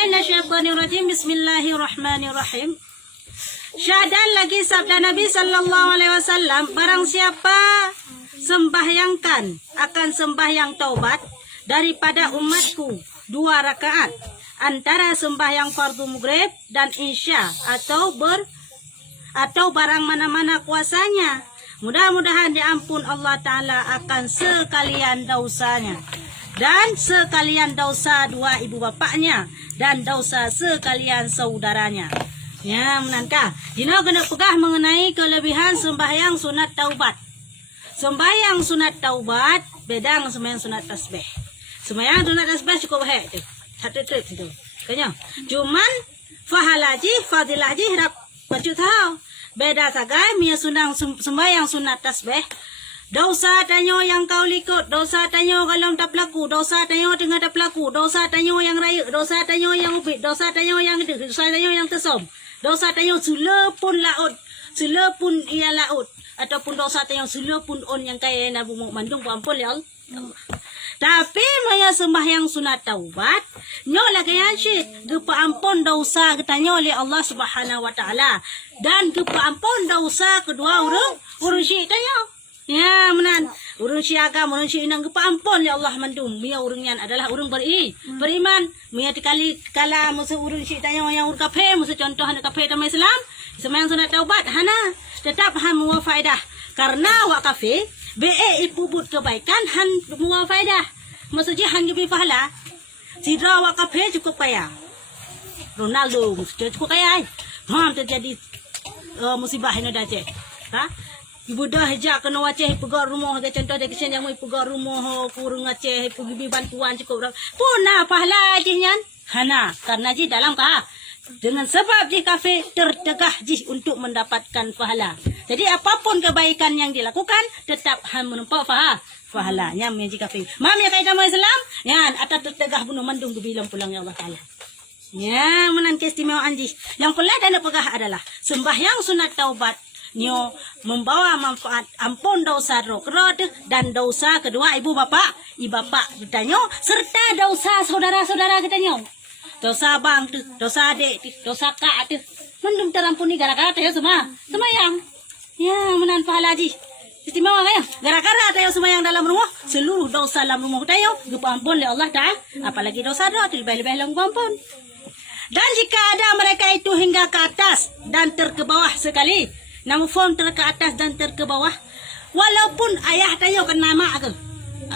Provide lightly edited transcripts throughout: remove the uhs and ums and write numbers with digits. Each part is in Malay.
billahi minasyaitonir rajim. Bismillahirrahmanirrahim. Syahadat lagi sabda Nabi sallallahu alaihi wasallam, barang siapa sembahyangkan akan sembahyang taubat daripada umatku 2 rakaat antara sembahyang fardu maghrib dan isya atau barang mana-mana kuasanya, mudah-mudahan diampun Allah Ta'ala akan sekalian dosanya dan sekalian dosa 2 ibu bapaknya dan dosa sekalian saudaranya. Ya, menangkah. Dina kena pegah mengenai kelebihan sembahyang sunat taubat. Sembahyang sunat taubat beda dengan sembahyang sunat tasbih. Sembahyang sunat tasbih cukup baik tu. Satu trip tu. Kanya. Cuman fahalaji, fadilaji harap baca tahu. Beda sagai mia sunang sembahyang sunat tasbih. Dosa tanyo yang kau likut, dosa tanyo kalau tak pelaku, dosa tanyo tengah tak pelaku, dosa tanyo yang raya, dosa tanyo yang ubit, dosa tanyo yang gede, dosa tanyo yang tesom, dosa tanyo sula pun laut, sula pun ia laut, ataupun dosa tanyo sula pun on yang kaya nak bumuk mandung ampun ya Allah. Tapi maya sembahyang sunat taubat, nyo lagi syik, gepa ampun dosa ketanyo oleh Allah Subhanahu Wa Taala dan gepa ampun dosa kedua urang syik tanyo. Ya, menan. Urang syiagam, urang syik inang gepa ampun ya Allah mandum. Mia urangnya adalah urang beriman. Mia dikali kala musuh urang syik tanyo yang urang kafir, musuh contoh anak kafir dalam Islam, sembahyang sunat taubat hana tetap han muwa faedah. Karena wak kafir be ipubut kebaikan han muwa faedah. Maksudnya han gibi pahala. Sidra wak kafir cukup kaya. Ronaldo cukup kaya. Terjadi musibah ini dah cek. Ha? Ibu dah hejak kena waceh pegang rumah dia contoh dia kesian yang mau pegang rumah kurung aceh pergi bantuan cukup orang punah pahala jinya hana karena ji dalam kah dengan sebab ji kafe tertegah ji untuk mendapatkan pahala. Jadi apapun kebaikan yang dilakukan tetap han menempah pahalanya ji kafe. Mam ya kaidah Islam yan atas tertegah bunuh mandung bilang pulang ya Allah Taala. Ya menan keistimewaan ji. Yang pula dan pegah adalah sembahyang sunat taubat nyo membawa manfaat ampun dosa rokrod dan dosa kedua ibu bapak kita nyo serta dosa saudara-saudara kita nyo. Dosa abang tu, dosa adik tu, dosa kak tu. Mendum terampuni gara-gara tayo semayang. Ya, menan pahala ji. Istimewa kayo. Gara-gara tayo semayang dalam rumah, seluruh dosa dalam rumah tayo diampun oleh Allah Ta'ala. Apalagi dosa doa lebih-lebih lang ampun. Dan jika ada mereka itu hingga ke atas dan ke bawah sekali, namun form ke atas dan ke bawah, walaupun ayah tayo kena mak ke,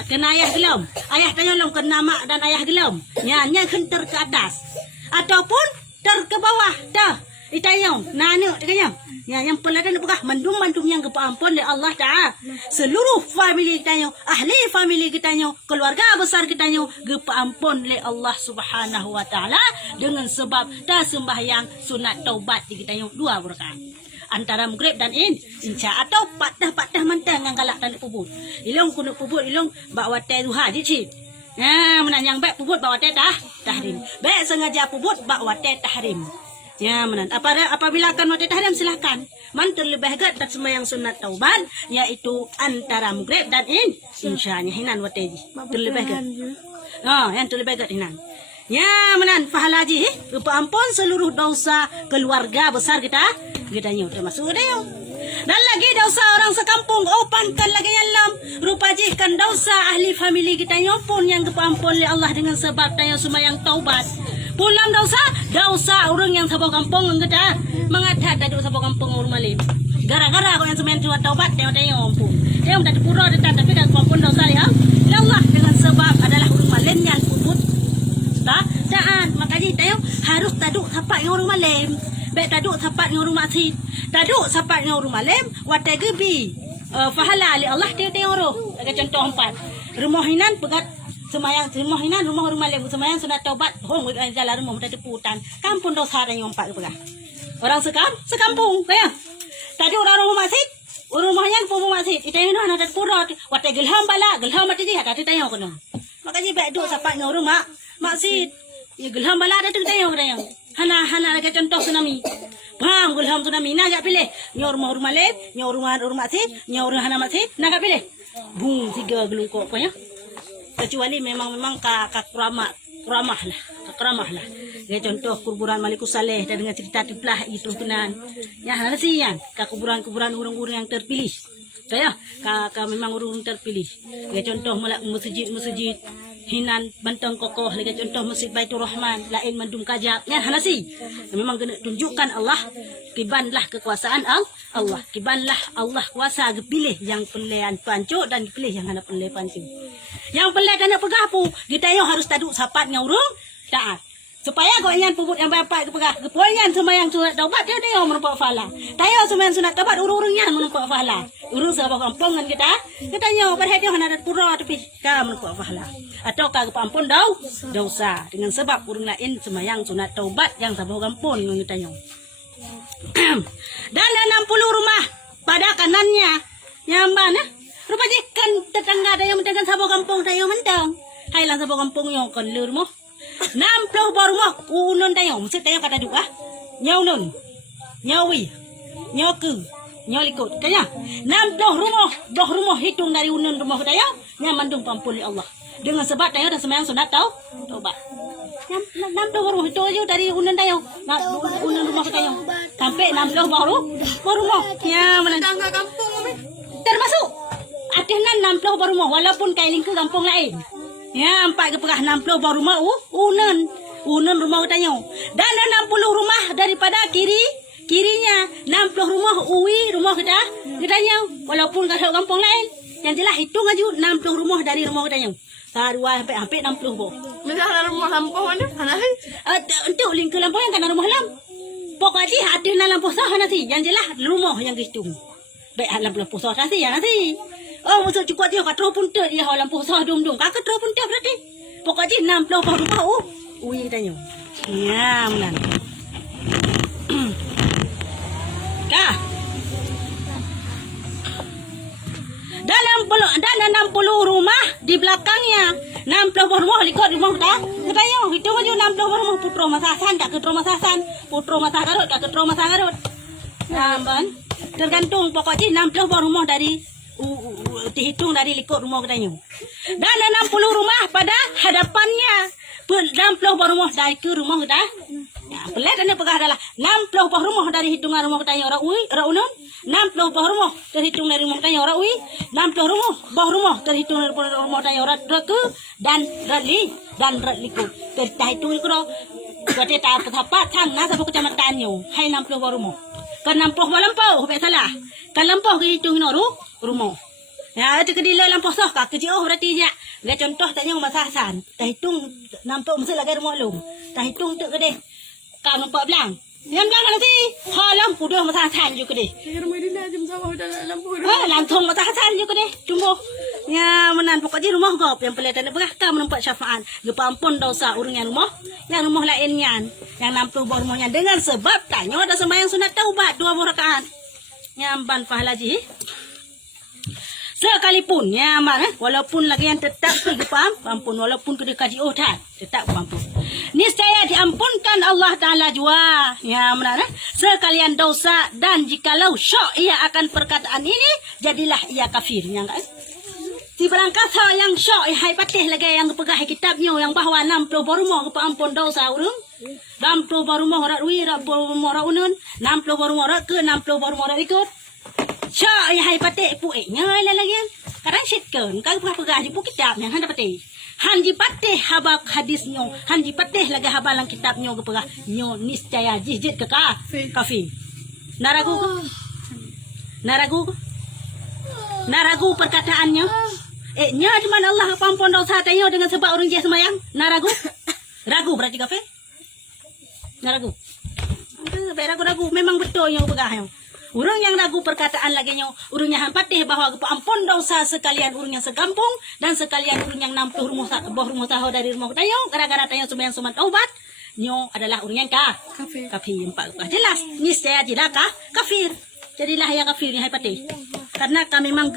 kena ayah gelam, ayah tayo long kena mak dan ayah gelam, nya ke atas, ataupun ke bawah, dah, itayo, nanu, kanya, yang peladan bukan mandum yang kepampun oleh Allah Taala, seluruh family kita ahli family kita keluarga besar kita kepampun oleh Allah Subhanahu Wa Taala dengan sebab dah sembahyang sunat taubat di kita 2 rakaat. Antara maghrib dan insya atau patah mantang yang galak dan pubut. Ilong kuno pubut ilong bak watai duha dici. Ya, menan yang baik pubut bak watai tahrim. Baik sengaja pubut bak watai tahrim. Ya, menan apabila akan watai tahrim silakan. Man terlebih gat tak sembahyang sunat taubat yaitu antara maghrib dan insya-nya hinan watai terlebih gat. Yang terlebih gat hinan. Ya, menan pahala ji, rupa ampun seluruh dosa keluarga besar kita nyo termasuk dia. Dan lagi dosa orang sekampung, pankan lagi nyalam. Rupa ji kan dosa ahli family kita nyo pun yang kepampun oleh Allah dengan sebab tayo sembahyang taubat. Pulang dosa orang yang sabau kampung kita mengadat tadi sabau kampung rumah malim. Gara-gara aku yang sembahyang taubat tayo ampun. Tayo dah pura dah tapi dah kepampun dosa ya. Allah dengan sebab adalah rumah malim yang puput. Daan makanya tayo harus taduk sapat dengan orang malam. Baik taduk sapat dengan orang masjid. Taduk sapat dengan orang malam watai gebi pahala oleh Allah tayo roh. Ada contoh 4. Rumah hinan pegat semayang rumah hinan rumah malam semayang sunat taubat hong jalan rumah tadi putan. Kampung dosa yang 4 pegat. Orang sekampung kaya. Tadi orang rumah masjid rumahnya pun masjid. Itayo na ada pura watai gelham mati ji hati tayo kono. Makanya baik duk sapat dengan rumah maksud ya gelham bala ada tu tayo hana lagi contoh tsunami bang gelham tsunami nak pilih nyor rumah lep nyor rumah masjid nyor hana masjid nak pilih bung 3 gelungkok pokoknya kecuali memang ka kuramah lah keramah lah. Ya contoh kuburan Malikus Saleh dan dengan cerita tiplah itu kenan. Ya nasi yan ka kuburan-kuburan orang-orang yang terpilih. Saya ka memang orang terpilih. Ya contoh masjid hinan bantang kokoh lagi contoh Masjid Baitur Rahman lain mandum kajab nya hanasi memang kena tunjukkan Allah kibanlah kekuasaan Allah kibanlah Allah kuasa pilih yang pilihan pancuk dan pilih yang hana pilih pancuk yang pilih kena pegapu kita yo harus taduk sapat ngaurung taat supaya kau yang puput yang bapak kepegah kepuangan sembahyang sunat taubat dia merupakan pahala tayo sembahyang sunat taubat urung-urungnya merupakan pahala urung sebab kampungan kita nyo perhatian hana pura tapi ka merupakan pahala atau ka ampun dosa dengan sebab urung lain sembahyang sunat taubat yang sabah kampun kita nyo dan 60 rumah pada kanannya nyamban rupanya kan tetangga tayo mentegan sabah kampung tayo mentang hai lang sabah kampung yo kon lur mo 60 rumah unun tayo mesti tayo kata dua nyaunon nyawi nyoku nyolikut kaya 60 rumah hitung dari unun rumah tayo nyamandung pampuli Allah dengan sebab tayo dah sembahyang sunat taubat 60 rumah itu aja dari unun tayo unun rumah tayo sampai 60 baru rumah ya menangga kampung termasuk atinan 60 baru rumah walaupun kailing ke kampung lain. Ya, 4 ke perah 60 baru rumah unun rumah tayo. Dan 60 rumah daripada kirinya 60 rumah rumah kita nyo walaupun kat kampung lain. Yang jelas hitung aja 60 rumah dari rumah tayo. Sarua sampai 60 boh. Misalnya rumah lampau mana? Untuk lingkup lampau yang kana rumah lam. Pokoknya ada na lampau sah nanti. Yang jelas rumah yang hitung. Baik lampau sah nanti ya nanti. Oh, musuh cukup dia kat pun ter dia lampu sah dum-dum. Kakak pun ter berarti. Pokoknya 60 baru rumah uwi tanya. Ya, menan. Kah? Dan 60 rumah di belakangnya 60 rumah likut rumah kita katanya itu aja 60 rumah putro masasan tak ketro masasan putro masa garut tak ketro masa garut namban tergantung pokoknya 60 rumah dari dihitung dari likut rumah katanya dan 60 rumah pada hadapannya 60 rumah dari ke rumah kita ya pelat ane pegah adalah 60 rumah dari hitungan rumah katanya orang unun 60 rumah terhitung dari rumah katanya orang 60 rumah terhitung dari rumah katanya orang ke dan likut terhitung ikut berarti tak apa tang nasa buku kecamatannya hai 60 rumah kan 60 melampau tak salah kan lampau ke hitung rumah ya itu kedila lampau sah kak kecil berarti ya dia contoh tanya masasan tak hitung nampak mesti lagi rumah lu tak hitung tu kedeh kau nampak belang yang belang nanti halam pudah masasan juga deh Rumah dia lah jam sawah dah lampu. langsung masasan juga deh tumbuh ya menan pokoknya rumah gop yang pelihatan berah kau menampak syafaat gepa ampun dosa urungnya rumah yang rumah lainnya yang 60 buah rumahnya dengan sebab tanya ada sembahyang sunat taubat 2 rakaat nyamban pahlaji sekalipun ya mana walaupun lagi yang tetap ampun walaupun kena kaji otat tetap ampun niscaya diampunkan Allah Taala jua ya mana sekalian dosa dan jikalau syok ia akan perkataan ini jadilah ia kafir ya kan si berangkasa yang syok hai patih lagi yang pegang kitabnya yang bahwa 60 barumo ke ampun dosa urang 60 barumo ora wi ora barumo ora unun 60 barumo ora ke 60 barumo ora ikut syok hai patih pueknya lagi kadang sitkeun kan pegang di kitabnya handa patih hanji patih habak hadisnya hanji patih lagi habalang kitabnya ke pegang nyo niscaya jijit ke kafir naragu perkataannya nya di mana Allah ampun dosa tayo dengan sebab orang dia semayang ragu berarti kafir ragu memang betul yang pegang orang yang ragu perkataan lagi nyo urungnya hampatih bahwa ampun dosa sekalian urung yang segampung dan sekalian urung yang 60 rumah tahu dari rumah tayo gara-gara tayo sembahyang sunat taubat nyo adalah urung yang kafir empat jelas niscaya tidak kafir jadilah yang kafir yang hampatih karena kami memang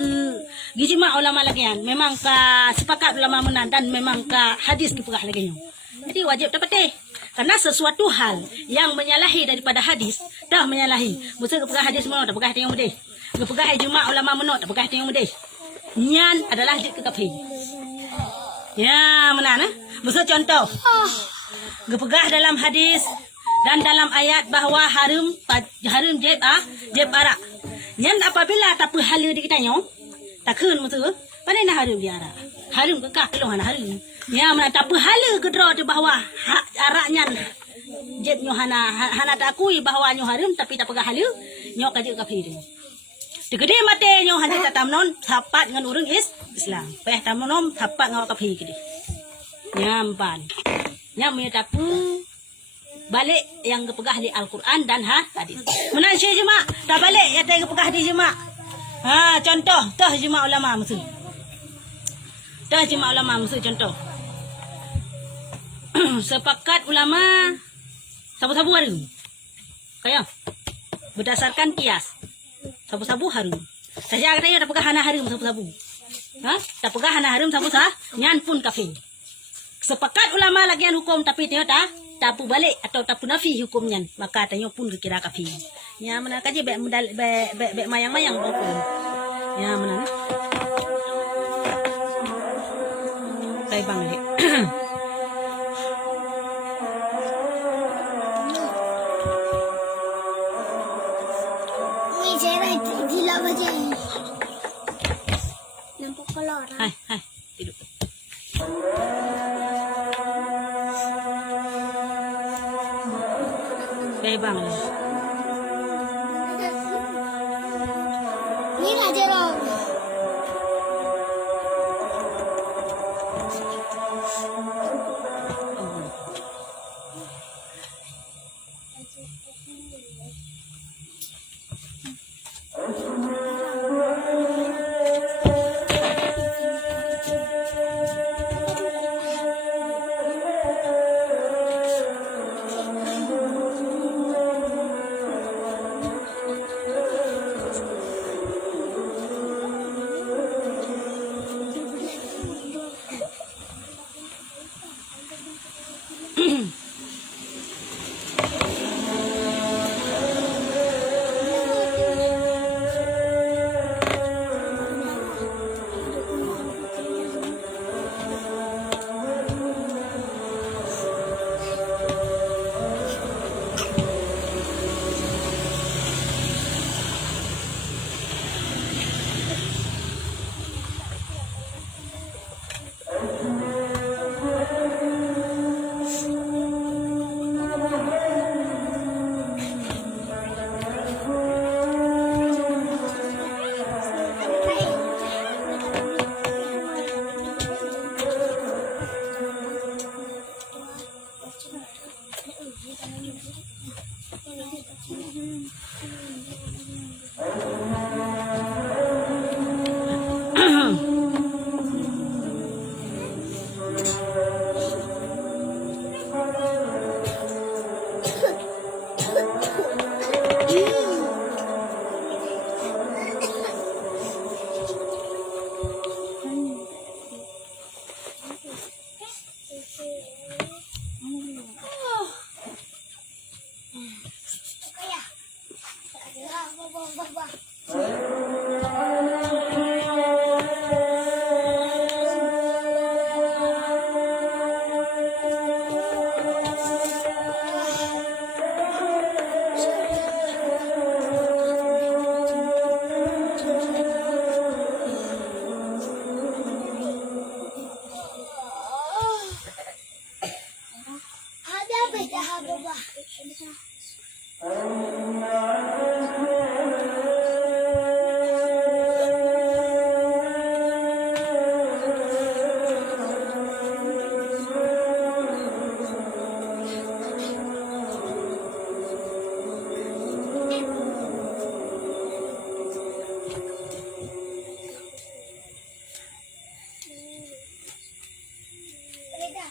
gijima ulama lagi yan memang ka sepakat ulama menan dan memang ka hadis dipegah lagi nyo jadi wajib dapat karena sesuatu hal yang menyalahi daripada hadis dah menyalahi mesti kepegah hadis mana tak pegah tengok mudih kepegah ijma ulama mana tak pegah tengok mudih nyan adalah jid ke kafir ya mana mesti contoh Gepegah dalam hadis dan dalam ayat bahawa harum jeb arak. Nyan apabila tak perhala di kita nyo, tak keun mutu, pada nak harum dia arak. Harum ke kah kelong harum. Ya mana tak perhala ke draw di bawah arak nyan. Jeb nyo hana tak akui bahawa nyo harum tapi tak pegah hala, nyo kaje kafir. Tegede mate nyo hanya tak tamnon sapat dengan urang Islam. Peh tamnon sapat ngawak kafir gede. Nyampan. Nyam me tapu balik yang kepegah di Al-Quran dan hadis. Menan syekh jemaah, tak balik ya tak kepegah di jemaah. Ha, contoh tah jemaah ulama musuh. Tah jemaah ulama musuh contoh. Sepakat ulama sabu-sabu harum. Kayak berdasarkan kias. Sabu-sabu harum. Saja katanya tak pegah hana harum sabu-sabu. Ha? Tak pegah hana harum sabu-sabu, nyan pun kafir. Sepakat ulama lagian hukum tapi tengok tapu balik atau tapu nafi hukumnya, maka tanya pun kira kafir. Ya mana kaji bek mayang-mayang hukum. Ya mana? Kai bang ni. Ni saya gila baca. Nampak kolor. Hai, hidup. Kai bang ni. Ni lah jerong. Beda.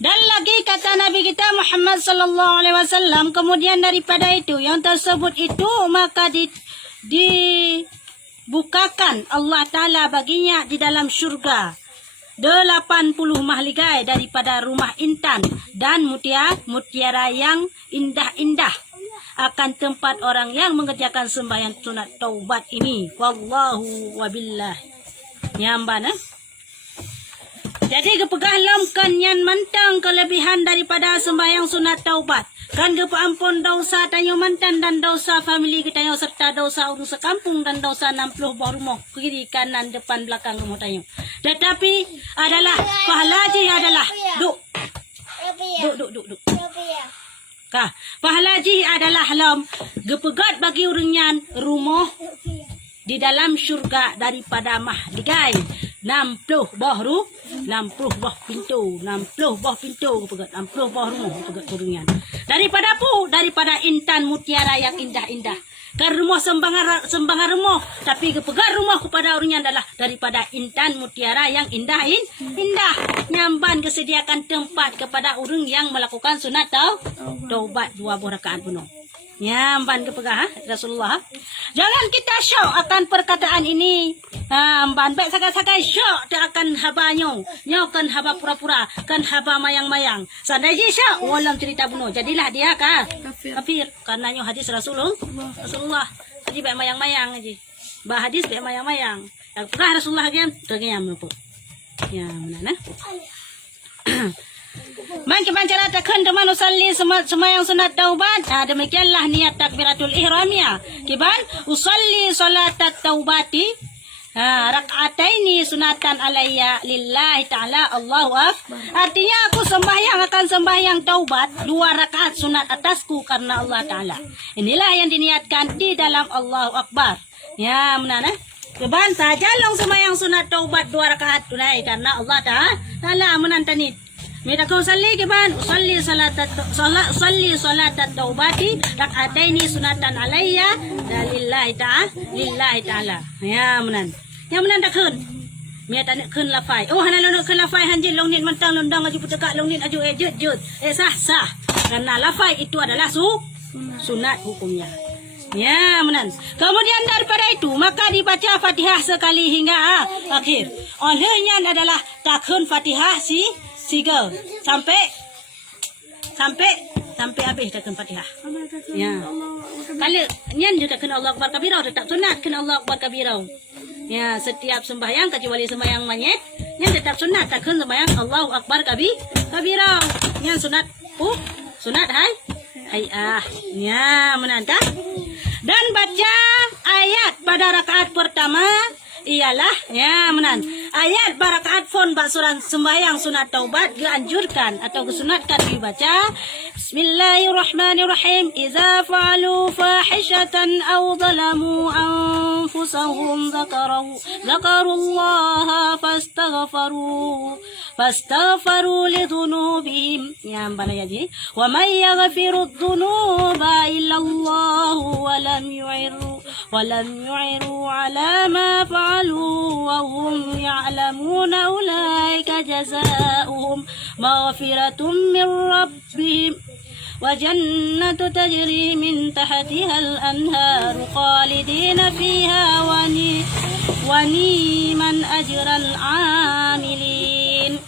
Dan lagi kata Nabi kita Muhammad sallallahu alaihi wasallam, kemudian daripada itu yang tersebut itu maka dibukakan Allah Taala baginya di dalam syurga 80 mahligai daripada rumah intan dan mutiara yang indah-indah akan tempat orang yang mengerjakan sembahyang sunat taubat ini. Wallahu wabillah. Nyamban Jadi kepegahlam kan yang mantang kelebihan daripada sembahyang sunat taubat. Kan kepampun dosa tanyo mantan dan dosa family kita yo serta dosa urus sekampung dan dosa 60 buah rumah kiri kanan depan belakang rumah tanyo. Tetapi adalah pahala haji adalah duk. Pahala haji adalah halam gepegat bagi uringan rumah di dalam syurga daripada mahligai 60 buah pintu kepegat 60 buah rumah kepegat uringan daripada intan mutiara yang indah-indah. Kan rumah sembangan rumah tapi kepegat rumah kepada uringan adalah daripada intan mutiara yang indah. Nyamban kesediakan tempat kepada orang yang melakukan sunat taubat 2 rakaat penuh. Nyamban kepegah Rasulullah. Jangan kita syok akan perkataan ini. Mban baik sakai-sakai syok tak akan habanyo. Nyo kan haba pura-pura, kan haba mayang-mayang. Sandai je syok walam cerita bunuh. Jadilah dia kafir. Karena nyo hadis Rasulullah. Jadi baik mayang-mayang aja. Bah hadis baik mayang-mayang. Yang pegah Rasulullah kan tergayam apa. Ya mana Man cara takkan teman usalli sembahyang sunat taubat. Demikianlah niat takbiratul ihramnya. Kiban usalli salat taubati rak'ataini sunatan alayya lillahi ta'ala Allahu akbar. Artinya aku akan sembahyang taubat 2 rakaat sunat atasku karena Allah Ta'ala. Inilah yang diniatkan di dalam Allahu Akbar. Ya menana. Kiban saja long sembahyang sunat taubat 2 rakaat tunai karena Allah Ta'ala menantanit. Mita kau usalli kiban usalli salat taubati rak'ataini sunatan alayya lillahi ta'ala. Ya menan takun. Mita nak kun lafai. Oh hanalo nak kun lafai hanjin long nit mantang londang aju putekak long nit aju jut. Sah. Karena lafai itu adalah sunat hukumnya. Ya menan. Kemudian daripada itu maka dibaca Fatihah sekali hingga akhir. Olehnya adalah takun Fatihah Siga sampai habis takkan Fatihah. Ya. Kalau nyan dia takkan Allah Akbar kabirau tetap sunat kena Allah Akbar kabirau. Ya, setiap sembahyang kecuali sembahyang monyet, nyan tetap sunat takkan sembahyang Allahu Akbar kabirau. Nyan sunat sunat hai. Ya, menanta. Dan baca ayat pada rakaat pertama ialah ayat barakaat fon basuran sembahyang sunat taubat dianjurkan atau disunatkan dibaca Bismillahirrahmanirrahim idza fa'alu fahishatan aw zalamu anfusahum dzakarullaha fastaghfaru lidhunubihim wa may yaghfiru dhunuba illa Allah wa lam yu'iru ala ma وهم يعلمون أولئك جزاؤهم مغفرة من ربهم وجنة تجري من تحتها الأنهار خالدين فيها ونعم أجر العاملين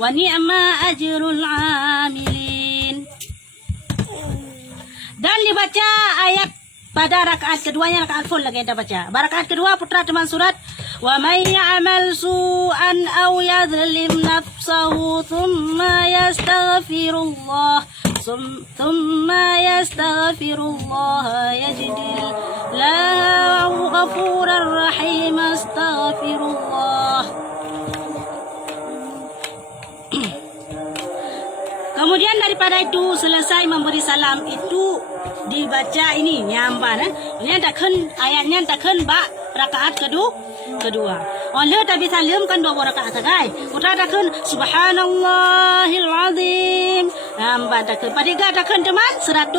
ونعم أجر العاملين. Dan dibaca ayat pada rakaat keduanya, rakaat full lagi kita baca. Rakaat kedua putra teman surat wa may ya'mal su'an aw yadhlim nafsahu thumma yastaghfirullah yajidillahu ghafurar rahim. Astaghfirullah. Kemudian daripada itu selesai memberi salam itu dibaca ini nyamban ini ayatnya takkan rakaat kedua. Oleh tapi salam kan 2 rakaat saja. Putra takkan subhanallahil azim Takkan pada takkan teman 100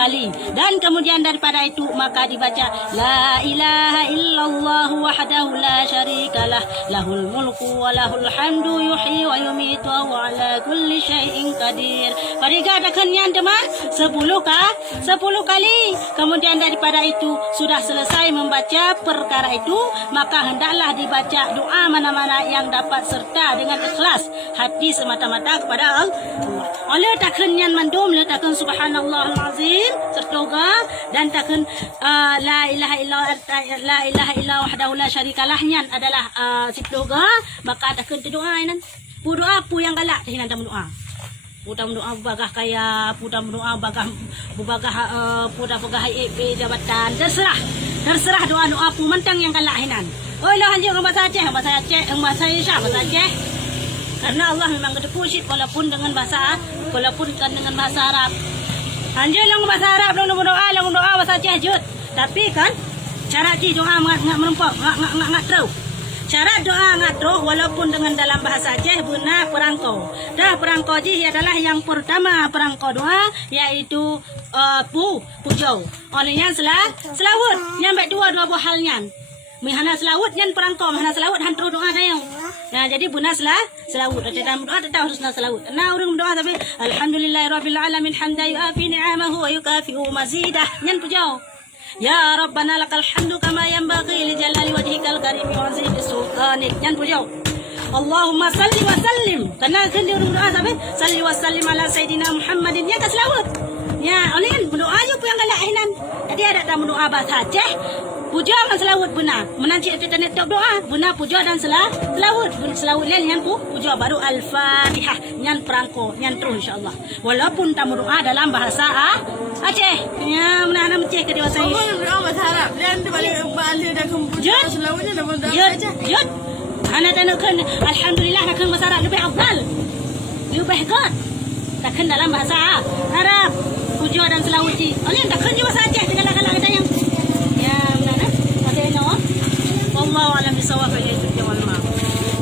kali. Dan kemudian daripada itu maka dibaca la ilaha illallah wahdahu la syarikalah lahul mulku wa lahul hamdu yuhyi wa yumiitu wa huwa ala kulli syai'in qadir. Pada takkan yang teman 10 kali. Kemudian daripada itu sudah selesai membaca perkara itu, maka hendaklah dibaca doa mana-mana yang dapat serta dengan ikhlas hati semata-mata kepada Allah. Oleh takkan yang mandum le takkan subhanallahul azim sertoga dan takkan la ilaha illallah wahdahu la syarikalah nyan adalah sertoga, maka takkan doa nan. Doa pu yang galak hinan doa. Pudah doa bagah kaya, pudah doa bagah pudah bagah jabatan. Terserah doa pu mentang yang galak hinan. Oi lah anjing bahasa Aceh, bahasa Isya, bahasa Aceh. Karena Allah memang gede pusit walaupun dengan bahasa Arab. Anjing lang bahasa Arab, lang doa bahasa Aceh jut. Tapi kan cara ci doa nggak merempok, nggak terus. Cara doa ngatuh walaupun dengan dalam bahasa Aceh guna perangko. Dah perangko ji adalah yang pertama perangko doa yaitu pujo. Olehnya selawut yang baik dua buah halnya. Mihana selawut yang perangko, mihana selawut hantu doa dayang. Nah jadi guna selawut. Dalam doa tetap harus selawut. Nah orang doa tapi alhamdulillahirabbil alamin hamdan yu'afi ni'amahu wa yukafi'u mazidah. Yang pujo. Ya Rabbana lakal hamdu kama yanbaghi li jalali wajhikal karim wa azimi sultanik. Yan pujo. Allahumma salli wa sallim. Karena kan dia doa sampai salli wa sallim ala sayidina Muhammadin yang selawat. Ya, oleh kan doa aja pu yang galak hinan. Jadi ada dalam doa bahasa Aceh. Pujo dengan selawut benar. Menanti itu tanya doa benar pujo dan selawut. Selawut lain yang pujo baru al-Fatihah yang perangko yang terus insyaallah. Walaupun tamu doa dalam bahasa Aceh. Ya, mana menceh ke dewasa ini. Aku doa bahasa Arab dan balik dah komputer selawatnya dah doa aja. Yud. Ana tanakan alhamdulillah nakkan bahasa Arab lebih afdal. Lebih good. Takkan dalam bahasa Arab. Pujo dan selawut ji. Oleh takkan bahasa Aceh dengan galak